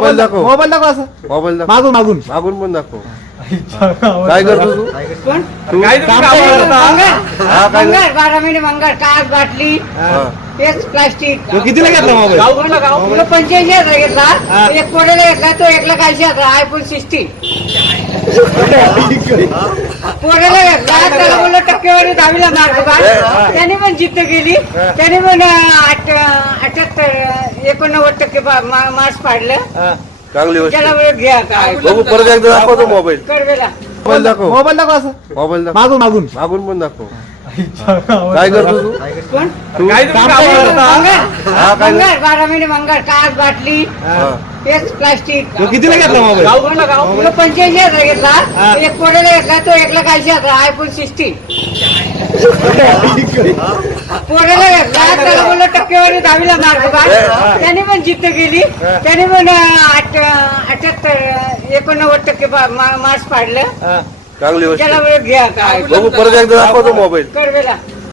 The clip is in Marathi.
मोबाईल दाखव. मोबाईल दाखव असं. मोबाईल दाखव. मागून मागून. मागून पण दाखव. काय करतो तू? कोण? करतो. हा, काय मंगळ बारा महिने मंगळ. काच बाटली हा. तेच प्लास्टिक. तो कितीला घेतला मोबाईल? पंच्याऐंशी हजार घेतला. एक पोरेला घेतला तो एक लाख ऐंशी हजार. आयफोन सिक्स्टीन पोरेला घेतला त्याला बोललं टक्केवारी दहावीला मार्क बा. पण जिद्द केली. त्याने पण अठ्याहत्तर एकोणनव्वद टक्के मार्क्स पाडलं. चांगली गोष्ट. त्याला बोललं घ्या काय बघू परत एकदा दाखवतो मोबाईल. करवेला मोबाईल दाखव. मोबाईल दाखव असं. मोबाईल दाखव. मागून मागून. मागून पण दाखव. काय करतो तू? कोण? तू? काम करतो. हा, काय मंगळ बारा महिने मंगळ काच बाटली. हा. तेच प्लास्टिक तो कितीला घेतला मोबाईल तुला पंच्याऐंशी हजार घेतला. हा. एक पोरेला घेतला तो एक लाख ऐंशी हजार आयफोन सिक्स्टीन पोरेला घेतला त्याला बोललं टक्केवारी दहावीला मार्क बा. त्याने पण जिद्द केली. त्याने पण अठ्याहत्तर एकोणनव्वद टक्के मार्क्स पाडलं. चांगली गोष्ट. त्याला बोललं घ्या काय बघू परत एकदा दाखवतो मोबाईल करवेला.